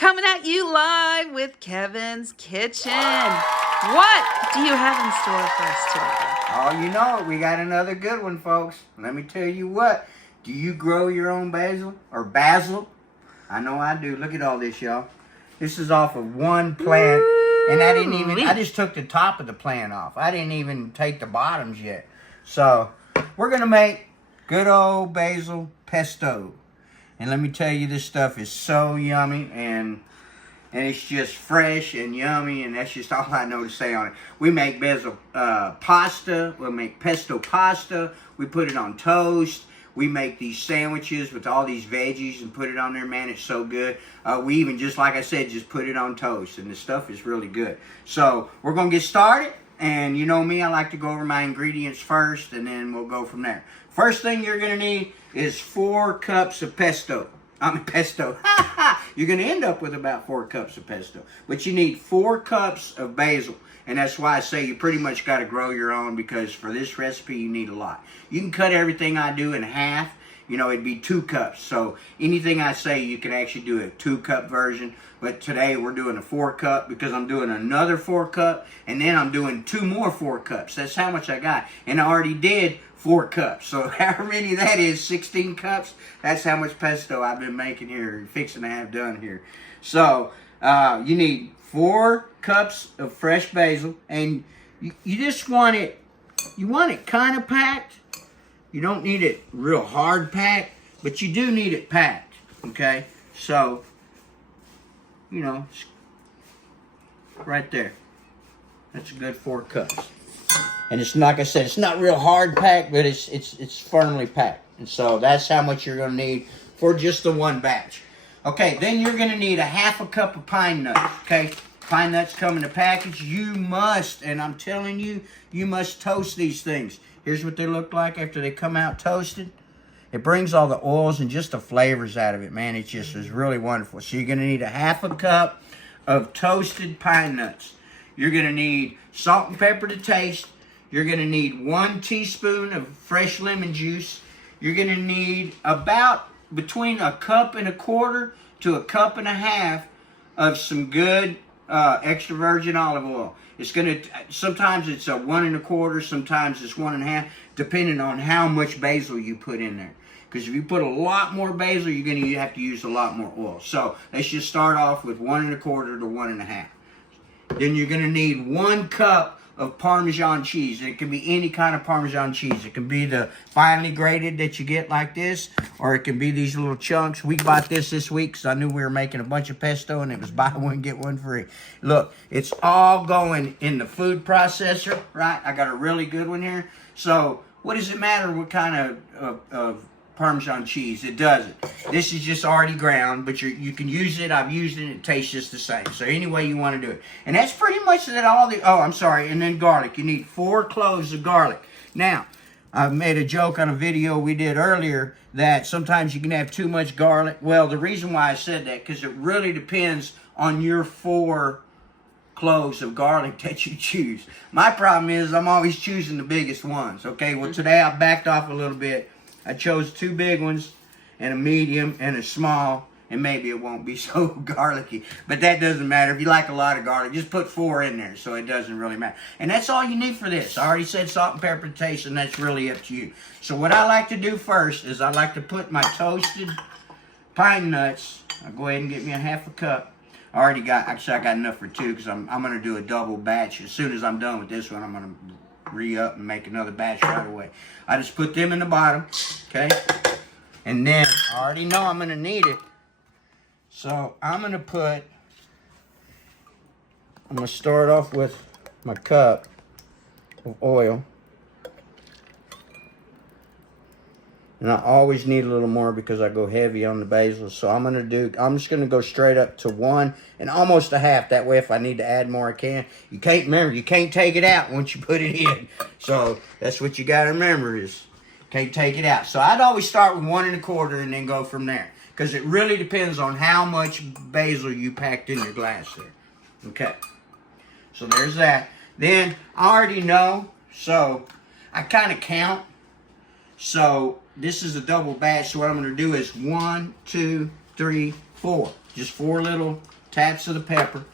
coming at you live with Kevin's Kitchen. What do you have in store for us today? Oh, you know it. We got another good one, folks. Let me tell you what. Do you grow your own basil or basil? I know I do. Look at all this, y'all. This is off of one plant. And I just took the top of the plant off. I didn't even take the bottoms yet. So, we're going to make good old basil pesto. And let me tell you, this stuff is so yummy, and it's just fresh and yummy, and that's just all I know to say on it. We make basil pasta. We'll make pesto pasta. We put it on toast. We make these sandwiches with all these veggies and put it on there. Man, it's so good. We even, just like I said, just put it on toast, and the stuff is really good. So, we're going to get started. And you know me, I like to go over my ingredients first, and then we'll go from there. First thing you're going to need is 4 cups of pesto. Pesto. You're going to end up with about 4 cups of pesto. But you need 4 cups of basil. And that's why I say you pretty much got to grow your own, because for this recipe you need a lot. You can cut everything I do in half. You know, it'd be 2 cups. So anything I say, you can actually do a 2-cup version. But today we're doing a 4-cup, because I'm doing another 4-cup. And then I'm doing 2 more 4 cups. That's how much I got. And I already did 4 cups. So however many that is, 16 cups. That's how much pesto I've been making here, fixing to have done here. So you need 4 cups of fresh basil. And you just want it, kind of packed. You don't need it real hard packed, but you do need it packed, okay? So, you know, right there. That's a good 4 cups. And it's, like I said, it's not real hard packed, but it's firmly packed. And so that's how much you're going to need for just the one batch. Okay, then you're going to need a 1/2 cup of pine nuts, okay? Pine nuts come in a package. You must, and I'm telling you, you must toast these things. Here's what they look like after they come out toasted. It brings all the oils and just the flavors out of it, man. It just is really wonderful. So you're going to need a 1/2 cup of toasted pine nuts. You're going to need salt and pepper to taste. You're going to need 1 teaspoon of fresh lemon juice. You're going to need about between 1.25 cups to 1.5 cups of some good extra virgin olive oil. It's going to, sometimes it's a 1 1/4, sometimes it's 1 1/2, depending on how much basil you put in there. Because if you put a lot more basil, you're going to have to use a lot more oil. So let's just start off with 1 1/4 to 1 1/2. Then you're going to need 1 cup of Parmesan cheese. It can be any kind of Parmesan cheese. It can be the finely grated that you get like this, or it can be these little chunks. We bought this week because I knew we were making a bunch of pesto, and it was buy one, get one free. Look, it's all going in the food processor, right? I got a really good one here. So what does it matter what kind of Parmesan cheese? It doesn't. This is just already ground, but you can use it. I've used it. It tastes just the same. So any way you want to do it. And that's pretty much that all the, oh, I'm sorry. And then garlic. You need 4 cloves of garlic. Now, I made a joke on a video we did earlier that sometimes you can have too much garlic. Well, the reason why I said that, because it really depends on your 4 cloves of garlic that you choose. My problem is I'm always choosing the biggest ones. Okay, well today I backed off a little bit. I chose 2 big ones and a medium and a small, and maybe it won't be so garlicky, but that doesn't matter. If you like a lot of garlic, just put 4 in there, so it doesn't really matter. And that's all you need for this. I already said salt and pepper to taste, and that's really up to you. So what I like to do first is I like to put my toasted pine nuts. I'll go ahead and get me a 1/2 cup. I got enough for 2, because I'm going to do a double batch. As soon as I'm done with this one, I'm going to re-up and make another batch right away. I just put them in the bottom, okay? And then I already know I'm going to need it. So I'm going to start off with my cup of oil. And I always need a little more because I go heavy on the basil. So I'm just going to go straight up to 1 and almost 1/2. That way if I need to add more, I can. You can't take it out once you put it in. So that's what you got to remember is, can't take it out. So I'd always start with 1 1/4 and then go from there. Because it really depends on how much basil you packed in your glass there. Okay. So there's that. Then I already know. So I kind of count. So this is a double batch, so what I'm going to do is 1, 2, 3, 4. Just 4 little taps of the pepper.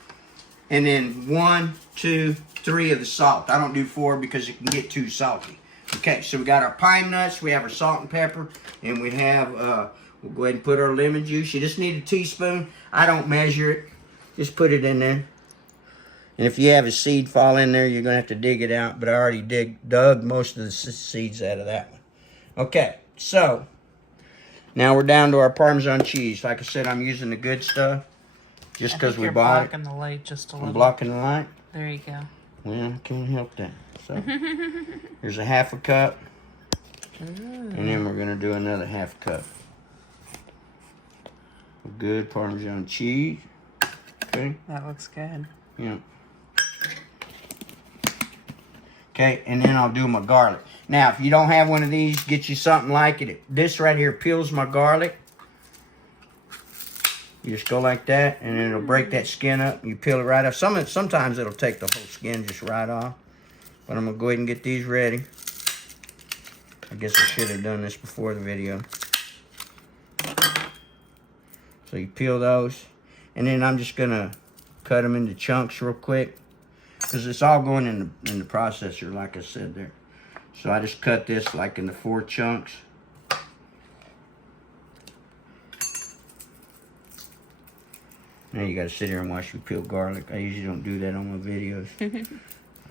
And then 1, 2, 3 of the salt. I don't do 4 because it can get too salty. Okay, so we got our pine nuts, we have our salt and pepper, and we have, we'll go ahead and put our lemon juice. You just need a teaspoon. I don't measure it. Just put it in there. And if you have a seed fall in there, you're going to have to dig it out. But I already dug most of the seeds out of that one. Okay, so now we're down to our Parmesan cheese. Like I said, I'm using the good stuff. Just because we bought it. You're blocking the light just a little. I'm blocking the light? There you go. Well, I can't help that. So, here's a 1/2 cup. And then we're going to do another 1/2 cup. Good Parmesan cheese. Okay. That looks good. Yeah. Okay, and then I'll do my garlic. Now, if you don't have one of these, get you something like it. This right here peels my garlic. You just go like that, and then it'll break that skin up. You peel it right off. Sometimes it'll take the whole skin just right off. But I'm going to go ahead and get these ready. I guess I should have done this before the video. So you peel those. And then I'm just going to cut them into chunks real quick. Because it's all going in the processor, like I said there. So I just cut this like into 4 chunks. Now you gotta sit here and watch me peel garlic. I usually don't do that on my videos. I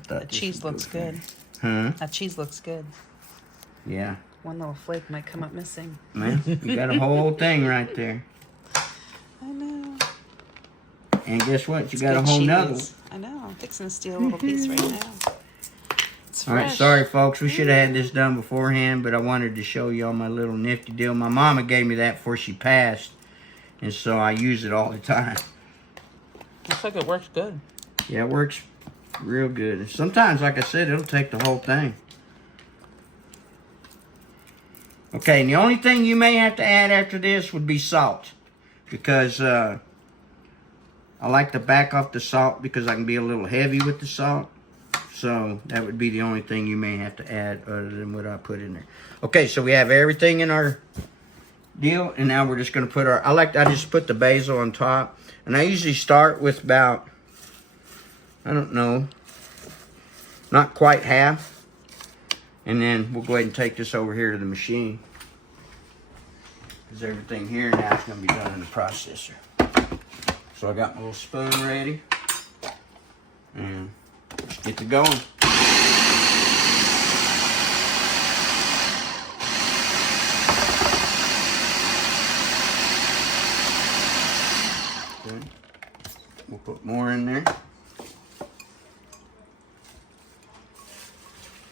thought The cheese looks good. Huh? That cheese looks good. Yeah. One little flake might come up missing. Man, you got a whole thing right there. I know. And guess what? You It's got a good whole cheese. nother one. I know. I'm fixing to steal a little piece right now. It's All right, fresh. sorry folks. We should have had this done beforehand, but I wanted to show y'all my little nifty deal. My mama gave me that before she passed, and so I use it all the time. Looks like it works good. Yeah, it works real good. And sometimes, like I said, it'll take the whole thing. Okay, and the only thing you may have to add after this would be salt. Because I like to back off the salt because I can be a little heavy with the salt. So that would be the only thing you may have to add other than what I put in there. Okay, so we have everything in our deal. And now we're just going to put our... I just put the basil on top. And I usually start with about, I don't know, not quite half. And then we'll go ahead and take this over here to the machine. Because everything here now is going to be done in the processor. So I got my little spoon ready. And let's get to going. Okay. We'll put more in there.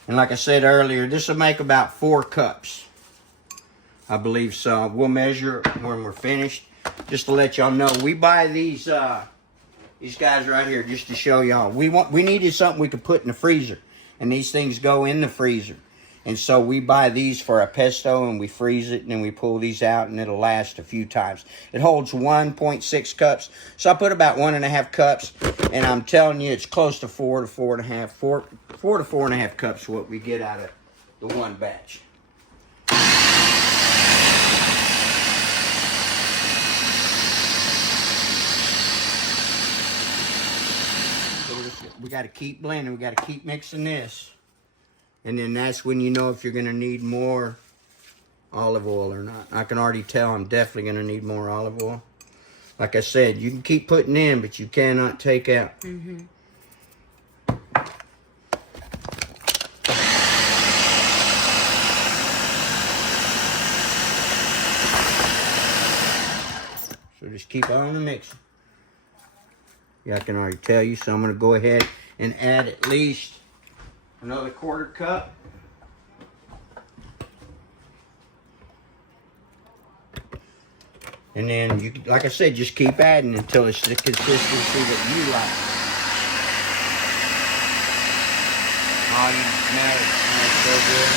And like I said earlier, this will make about 4 cups. I believe so. We'll measure when we're finished. Just to let y'all know, we buy these guys right here just to show y'all. We needed something we could put in the freezer. And these things go in the freezer. And so we buy these for a pesto and we freeze it and then we pull these out and it'll last a few times. It holds 1.6 cups. So I put about 1.5 cups. And I'm telling you, it's close to 4 to 4.5 cups what we get out of the one batch. So we got to keep blending. We got to keep mixing this. And then that's when you know if you're going to need more olive oil or not. I can already tell I'm definitely going to need more olive oil. Like I said, you can keep putting in, but you cannot take out. Mm-hmm. So just keep on mixing. Yeah, I can already tell you, so I'm going to go ahead and add at least another 1/4 cup. And then, you, like I said, just keep adding until it's the consistency that you like. Oh, you smell it. It smells so good.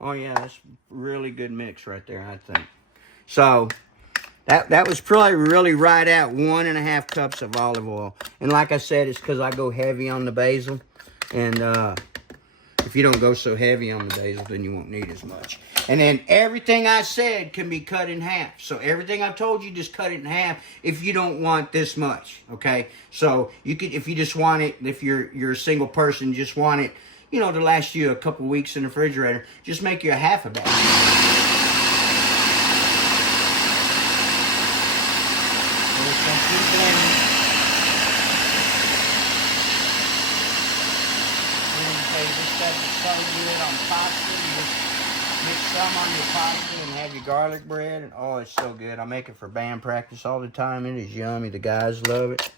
Oh yeah, that's really good mix right there, I think. So that was probably really right at 1.5 cups of olive oil. And like I said, it's because I go heavy on the basil. And If you don't go so heavy on the basil, then you won't need as much. And then everything I said can be cut in half. So everything I've told you, just cut it in half if you don't want this much, okay? So you could, if you just want it, if you're a single person, just want it, you know, to last you a couple weeks in the refrigerator, just make you a half a batch. So good on pasta. You just mix some on your pasta and have your garlic bread, and oh, it's so good. I make it for band practice all the time. It is yummy. The guys love it.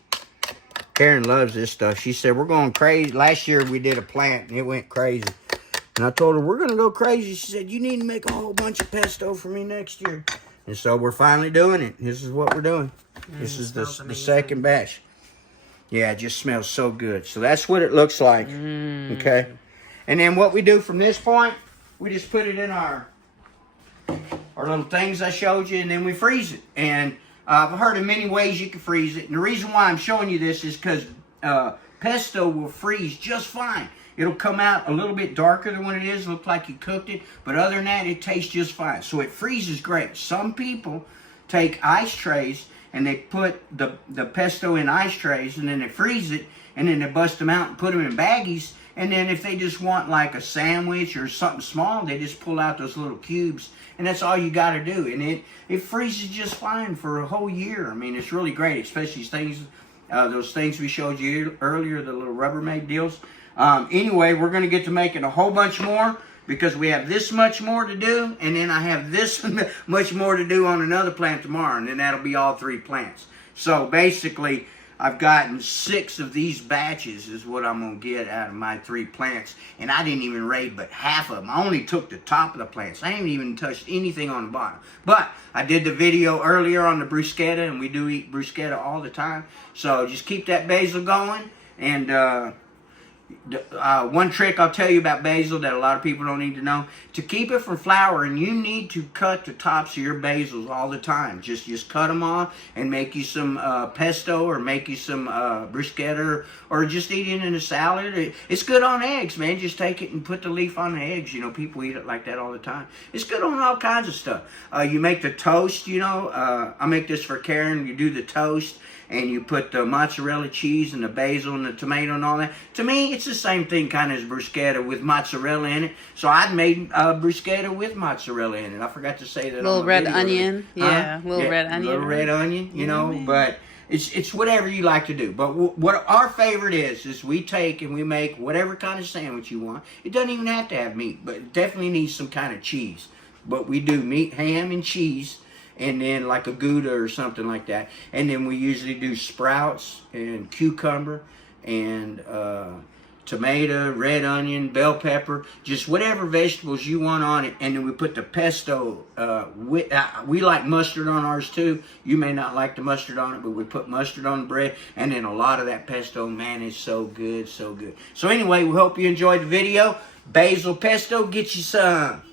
Karen loves this stuff. She said, we're going crazy. Last year we did a plant and it went crazy. And I told her, we're going to go crazy. She said, you need to make a whole bunch of pesto for me next year. And so we're finally doing it. This is what we're doing. This is the second batch. Yeah, it just smells so good. So that's what it looks like. Okay. And then what we do from this point, we just put it in our little things I showed you, and then we freeze it. And I've heard of many ways you can freeze it. And the reason why I'm showing you this is because pesto will freeze just fine. It'll come out a little bit darker than what it is. Look like you cooked it. But other than that, it tastes just fine. So it freezes great. Some people take ice trays and they put the pesto in ice trays, and then they freeze it, and then they bust them out and put them in baggies. And then if they just want like a sandwich or something small, they just pull out those little cubes, and that's all you got to do. And it freezes just fine for a whole year. I mean, it's really great, especially those things we showed you earlier, the little Rubbermaid deals. Anyway, we're going to get to making a whole bunch more because we have this much more to do, and then I have this much more to do on another plant tomorrow, and then that'll be all 3 plants. So basically, I've gotten 6 of these batches is what I'm going to get out of my 3 plants. And I didn't even raid but half of them. I only took the top of the plants. I haven't even touched anything on the bottom. But I did the video earlier on the bruschetta, and we do eat bruschetta all the time. So just keep that basil going. And one trick I'll tell you about basil that a lot of people don't need to know. To keep it from flowering, you need to cut the tops of your basils all the time. Just cut them off and make you some pesto, or make you some bruschetta, or just eat it in a salad. It's good on eggs, man. Just take it and put the leaf on the eggs. You know, people eat it like that all the time. It's good on all kinds of stuff. You make the toast, you know. I make this for Karen. You do the toast, and you put the mozzarella cheese and the basil and the tomato and all that. To me, it's the same thing kind of as bruschetta with mozzarella in it. So I made bruschetta with mozzarella in it. I forgot to say that. Little red onion. Yeah, little red onion. Little red onion, you know. But it's whatever you like to do. But what our favorite is we take and we make whatever kind of sandwich you want. It doesn't even have to have meat, but it definitely needs some kind of cheese. But we do meat, ham, and cheese. And then like a Gouda or something like that. And then we usually do sprouts and cucumber and tomato, red onion, bell pepper, just whatever vegetables you want on it. And then we put the pesto, we like mustard on ours too. You may not like the mustard on it, but we put mustard on the bread. And then a lot of that pesto, man, is so good, so good. So anyway, we hope you enjoyed the video. Basil pesto, get you some.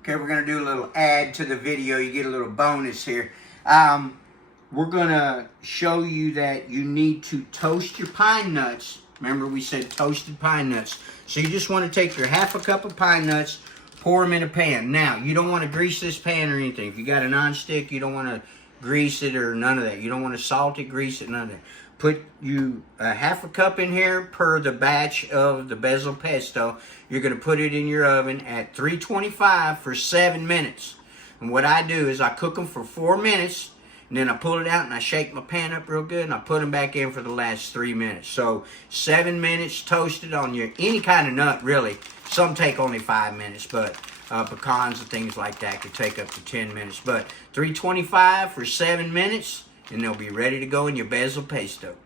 Okay, we're going to do a little add to the video. You get a little bonus here. We're going to show you that you need to toast your pine nuts. Remember, we said toasted pine nuts. So you just want to take your half a cup of pine nuts, pour them in a pan. Now, you don't want to grease this pan or anything. If you got a nonstick, you don't want to grease it or none of that. You don't want to salt it, grease it, none of that. Put you a half a cup in here per the batch of the basil pesto. You're going to put it in your oven at 325 for 7 minutes. And what I do is I cook them for 4 minutes, and then I pull it out and I shake my pan up real good, and I put them back in for the last 3 minutes. So 7 minutes toasted on your any kind of nut, really. Some take only 5 minutes, but pecans and things like that could take up to 10 minutes. But 325 for 7 minutes. And they'll be ready to go in your basil pesto.